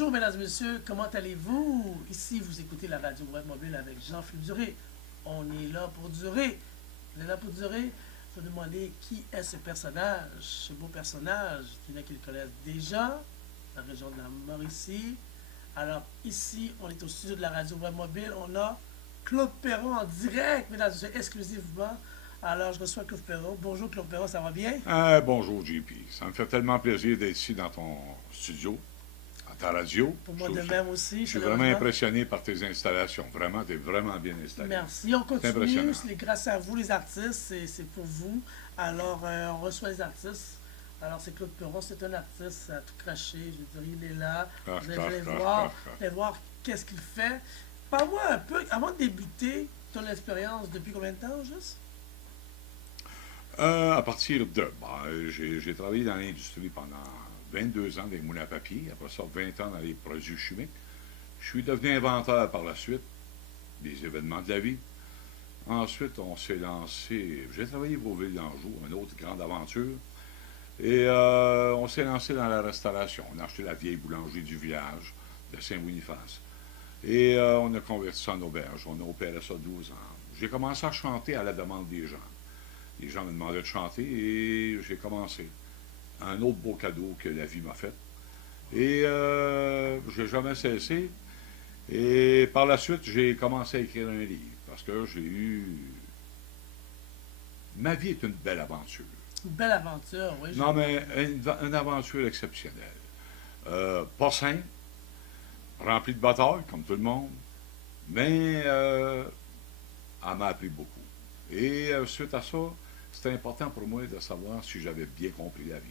Bonjour, mesdames et messieurs, comment allez-vous? Ici, vous écoutez la radio web mobile avec Jean-Philippe Duré. On est là pour durer. On est là pour durer. Je vais demander qui est ce personnage, ce beau personnage. Il y en a qui le connaissent déjà, la région de la Mauricie. Alors, ici, on est au studio de la radio web mobile. On a Claude Perron en direct, mesdames et messieurs, exclusivement. Alors, je reçois Claude Perron. Bonjour, Claude Perron, ça va bien? Bonjour, JP. Ça me fait tellement plaisir d'être ici dans ton studio, à ta radio. Pour moi de même aussi, Je suis vraiment chaleureusement. impressionné par tes installations. Vraiment, tu es vraiment bien installé. Merci. On C'est continue. impressionnant. C'est grâce à vous, les artistes. C'est pour vous. Alors, on reçoit les artistes. Alors, c'est Claude Perron. C'est un artiste à tout cracher. Je veux dire, il est là. Ah, Vous ah, allez ah, voir, ah, ah. vous allez voir qu'est-ce qu'il fait. Parle-moi un peu, avant de débuter, ton expérience, depuis combien de temps, juste? À partir de... j'ai travaillé dans l'industrie pendant 22 ans des moulins à papier. Après ça, 20 ans dans les produits chimiques. Je suis devenu inventeur par la suite des événements de la vie. Ensuite, on s'est lancé... J'ai travaillé pour Ville d'Anjou, une autre grande aventure. Et on s'est lancé dans la restauration. On a acheté la vieille boulangerie du village de Saint-Boniface. Et on a converti ça en auberge. On a opéré ça 12 ans. J'ai commencé à chanter à la demande des gens. Les gens me demandaient de chanter et j'ai commencé. Un autre beau cadeau que la vie m'a fait. Et j'ai jamais cessé. Et par la suite, j'ai commencé à écrire un livre. Parce que j'ai eu... Ma vie est une belle aventure. Une belle aventure, oui. Non, mais une aventure exceptionnelle. Pas simple, remplie de batailles, comme tout le monde, mais elle m'a appris beaucoup. Et suite à ça, c'était important pour moi de savoir si j'avais bien compris la vie.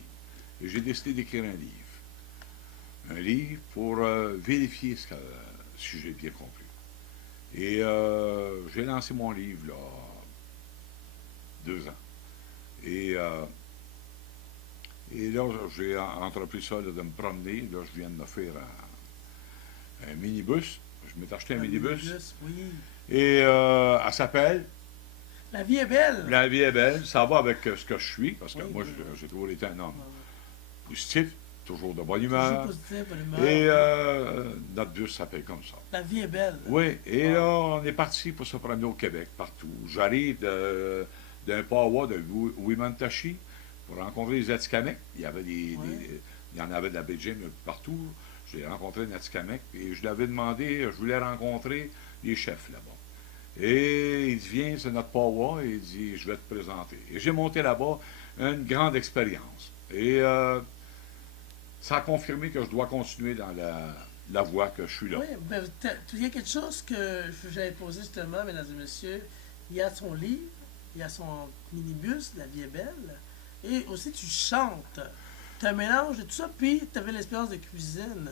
Et j'ai décidé d'écrire un livre. Un livre pour vérifier si j'ai bien compris. Et j'ai lancé mon livre, là, 2 ans. Et, euh, et là, j'ai entrepris ça là, de me promener. Là, je viens de me faire un minibus. Je m'étais acheté un Un minibus. minibus, oui. Et elle s'appelle La vie est belle. La vie est belle. Ça va avec ce que je suis, parce que Oui, moi, oui, oui. j'ai toujours été un homme Ouais, ouais. positif, toujours de bonne Toujours humeur. positif, bonne humeur. Et Oui. notre bus s'appelle comme ça. La vie est belle. Oui, et là, Wow. on est parti pour se promener au Québec, partout. J'arrive d'un powwow de Wimantashi pour rencontrer les Atikamekw. Il y avait Ouais. il y en avait de la Beijing partout. J'ai rencontré les Atikamekw et je lui avais demandé, je voulais rencontrer les chefs là-bas. Et il dit, viens, c'est notre powwow, et il dit, je vais te présenter. Et j'ai monté là-bas une grande expérience. Et ça a confirmé que je dois continuer dans la voie que je suis là. Oui, ben, il y a quelque chose que j'avais posé justement, mesdames et messieurs. Il y a son livre, il y a son minibus, La vie est belle, et aussi tu chantes. Tu as un mélange de tout ça, puis tu avais l'expérience de cuisine.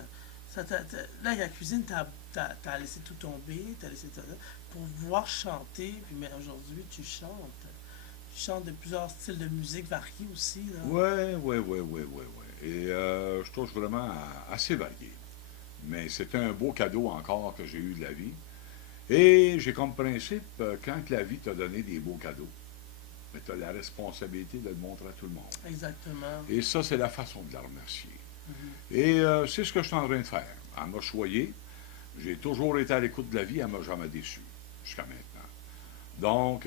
Là, la cuisine, tu as laissé tout tomber, tu as laissé tout ça pour pouvoir chanter, puis mais aujourd'hui, tu chantes. Tu chantes de plusieurs styles de musique variés aussi, là. Ouais, ouais, ouais, ouais, ouais, ouais. Et je trouve vraiment assez varié. Mais c'est un beau cadeau encore que j'ai eu de la vie. Et j'ai comme principe, quand la vie t'a donné des beaux cadeaux, tu as la responsabilité de le montrer à tout le monde. Exactement. Et ça, c'est la façon de la remercier. Mhm. Et c'est ce que je suis en train de faire. Elle m'a choyé. J'ai toujours été à l'écoute de la vie. Elle m'a jamais déçu jusqu'à maintenant. Donc,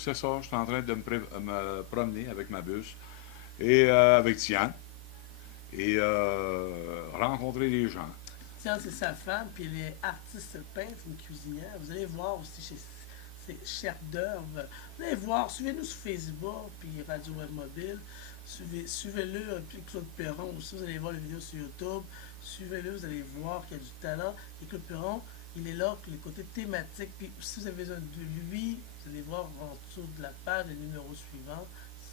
c'est ça. Je suis en train de me promener avec ma bus et avec Diane et rencontrer les gens. Tiens, c'est sa femme, puis elle est artiste peintre, une cuisinière. Vous allez voir aussi chez ses chefs d'œuvre. Vous allez voir, suivez-nous sur Facebook, puis Radio Web Mobile. Suivez-le, puis Claude Perron aussi. Vous allez voir les vidéos sur YouTube. Suivez-le, vous allez voir qu'il y a du talent. Et Claude Perron, il est là, le côté thématique. Puis si vous avez besoin de lui, vous allez voir en dessous de la page le numéro suivant,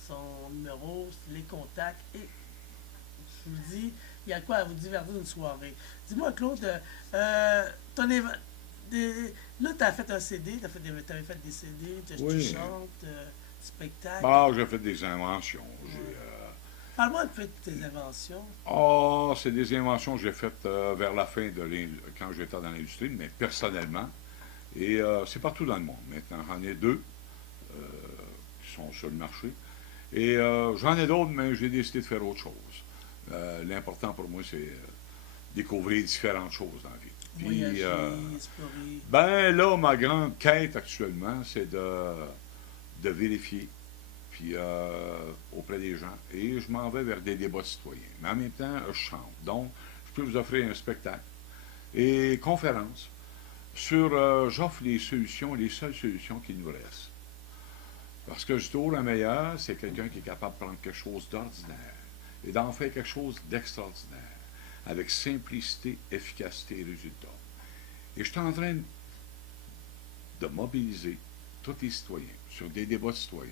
son numéro, les contacts. Et je vous dis, il y a quoi à vous divertir une soirée. Dis-moi, Claude, ton là, tu as fait un CD, t'avais fait des CD, tu Oui. chantes, spectacle. Bah, j'ai fait des inventions. Ouais. Parle-moi un peu de tes inventions. C'est des inventions que j'ai faites vers la fin quand j'étais dans l'industrie, mais personnellement. Et c'est partout dans le monde maintenant. J'en ai 2 euh, qui sont sur le marché. Et j'en ai d'autres, mais j'ai décidé de faire autre chose. L'important pour moi, c'est découvrir différentes choses dans la vie. Puis, Voyager, explorer. ben là, ma grande quête actuellement, c'est de vérifier puis auprès des gens. Et je m'en vais vers des débats citoyens. Mais en même temps, je chante. Donc, je peux vous offrir un spectacle et conférence sur, j'offre les solutions, les seules solutions qui nous restent. Parce que je trouve le meilleur, c'est quelqu'un qui est capable de prendre quelque chose d'ordinaire et d'en faire quelque chose d'extraordinaire, avec simplicité, efficacité et résultat. Et je suis en train de mobiliser tous les citoyens sur des débats citoyens,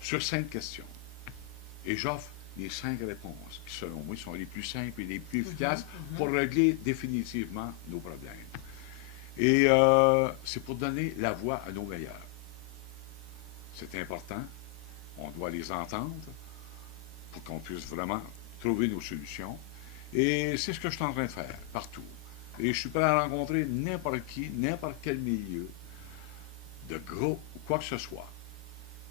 sur 5 questions. Et j'offre les 5 réponses qui, selon moi, sont les plus simples et les plus efficaces pour régler définitivement nos problèmes. Et c'est pour donner la voix à nos meilleurs. C'est important. On doit les entendre pour qu'on puisse vraiment trouver nos solutions. Et c'est ce que je suis en train de faire, partout. Et je suis prêt à rencontrer n'importe qui, n'importe quel milieu, de gros ou quoi que ce soit.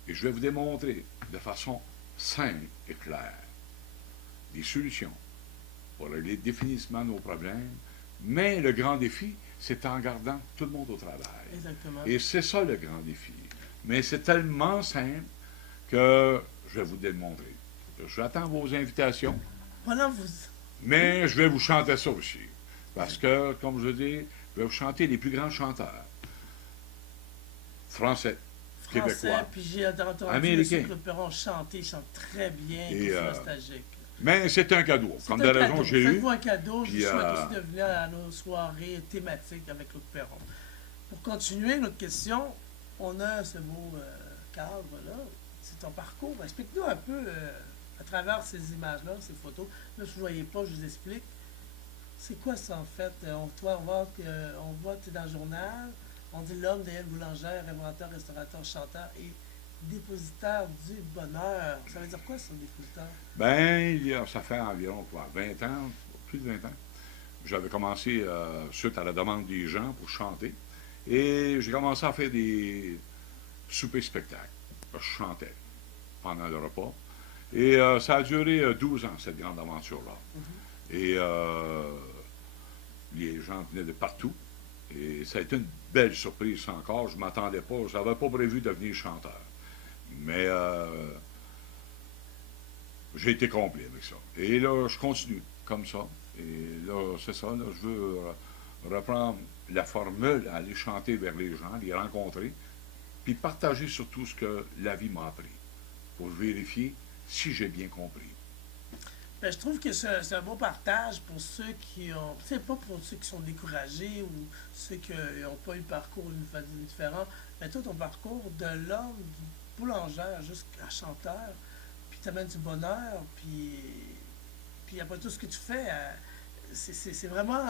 Et je vais vous démontrer de façon simple et claire des solutions pour régler définitivement nos problèmes. Mais le grand défi, c'est en gardant tout le monde au travail. Exactement. Et c'est ça le grand défi. Mais c'est tellement simple que je vais vous démontrer. J'attends vos invitations, Voilà, vous. mais je vais vous chanter ça aussi. Parce que, comme je dis, je vais vous chanter les plus grands chanteurs. Français, québécois, Puis j'ai entendu américain. M. Claude Perron chanter, il chante très bien, Et, il est nostalgique. Mais c'est un cadeau. C'est Comme un de raison cadeau. que j'ai eu. Faites-vous un cadeau, je Puis, vous souhaite aussi de venir à nos soirées thématiques avec Claude Perron. Pour continuer notre question, on a ce beau cadre-là, c'est ton parcours. Explique-nous un peu, à travers ces images-là, ces photos. Là, je ne voyais pas, je vous explique. C'est quoi ça en fait? On voit que tu es dans le journal, on dit l'homme derrière boulangère, inventeur, restaurateur, chanteur et dépositaire du bonheur. Ça veut dire quoi ça, dépositaire? Ben, ça fait environ quoi, 20 ans, plus de 20 ans. J'avais commencé suite à la demande des gens pour chanter. Et j'ai commencé à faire des soupers-spectacles. Je chantais pendant le repas. Et ça a duré 12 ans, cette grande aventure-là. Et les gens venaient de partout. Et ça a été une belle surprise encore. Je ne m'attendais pas. Je n'avais pas prévu de devenir chanteur. Mais j'ai été complet avec ça. Et là, je continue comme ça. Et là, c'est ça. Là, je veux reprendre la formule, aller chanter vers les gens, les rencontrer, puis partager surtout ce que la vie m'a appris, pour vérifier si j'ai bien compris. Ben, je trouve que c'est un beau partage pour ceux qui ont. C'est pas pour ceux qui sont découragés ou ceux qui n'ont pas eu le parcours différent. Mais toi, ton parcours de l'homme, du boulangère jusqu'à chanteur, puis t'amènes du bonheur, puis après tout ce que tu fais, c'est vraiment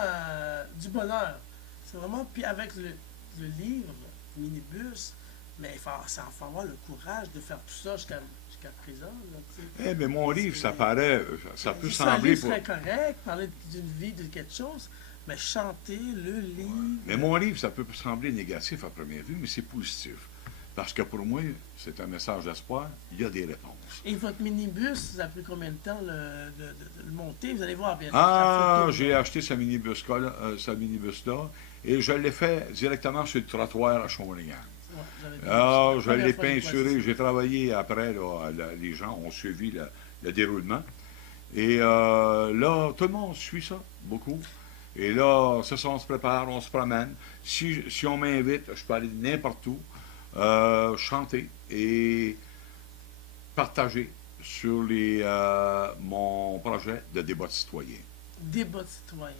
du bonheur. C'est vraiment. Puis avec le livre, Minibus, mais ça en faut avoir le courage de faire tout ça jusqu'à présent. Là, Eh bien, mon livre, ça paraît, ça peut juste sembler... un livre serait correct, parler d'une vie, de quelque chose, mais chanter le livre. Mais mon livre, ça peut sembler négatif à première vue, mais c'est positif. Parce que pour moi, c'est un message d'espoir, il y a des réponses. Et votre minibus, ça a pris combien de temps de le monter? Vous allez voir bien. Ah, j'ai acheté ce minibus-là, et je l'ai fait directement sur le trottoir à Shawinigan. Ah, je l'ai peinturé, j'ai travaillé après, là, les gens ont suivi le déroulement. Et là, tout le monde suit ça, beaucoup. Et là, c'est ça, on se prépare, on se promène. Si on m'invite, je peux aller n'importe où, chanter et partager sur mon projet de débat de citoyen. Débat de citoyen.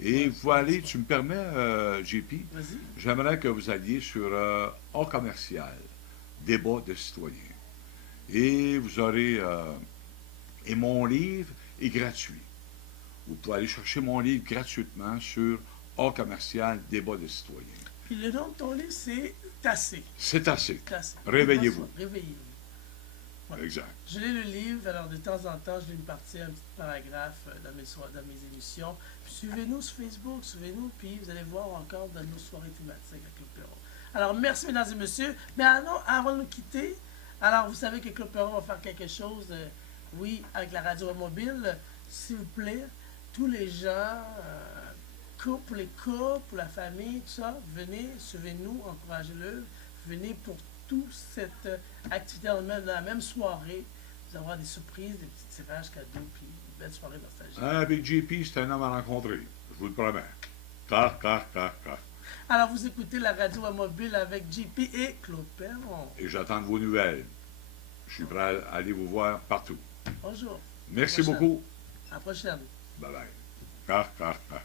Et vous allez, tu me permets, JP, Vas-y. j'aimerais que vous alliez sur A commercial, débat de citoyens. Et vous aurez, et mon livre est gratuit. Vous pouvez aller chercher mon livre gratuitement sur A commercial, débat de citoyens. Puis le nom de ton livre, c'est Tassé. C'est assez. Tassé. Réveillez-vous. Réveillez-vous. Ouais. Exact. Je lis le livre, alors de temps en temps, je lis une partie, un petit paragraphe dans mes émissions. Puis suivez-nous sur Facebook, suivez-nous, puis vous allez voir encore dans nos soirées thématiques avec Claude Perron. Alors, merci, mesdames et messieurs. Mais avant de nous quitter, alors vous savez que Claude Perron va faire quelque chose, oui, avec la radio mobile, s'il vous plaît. tous les gens, pour les couples, pour la famille, tout ça, venez, suivez-nous, encouragez-le. Venez pour toute cette activité dans la même soirée. Vous allez avoir des surprises, des petits tirages cadeaux, puis une belle soirée nostalgique. Ah, avec JP, c'est un homme à rencontrer. Je vous le promets. Car, car, car, car. Alors, vous écoutez la radio à mobile avec JP et Claude Perron. Et j'attends de vos nouvelles. Je suis prêt à aller vous voir partout. Bonjour. Merci beaucoup. À la prochaine. Bye bye. Car, car, car.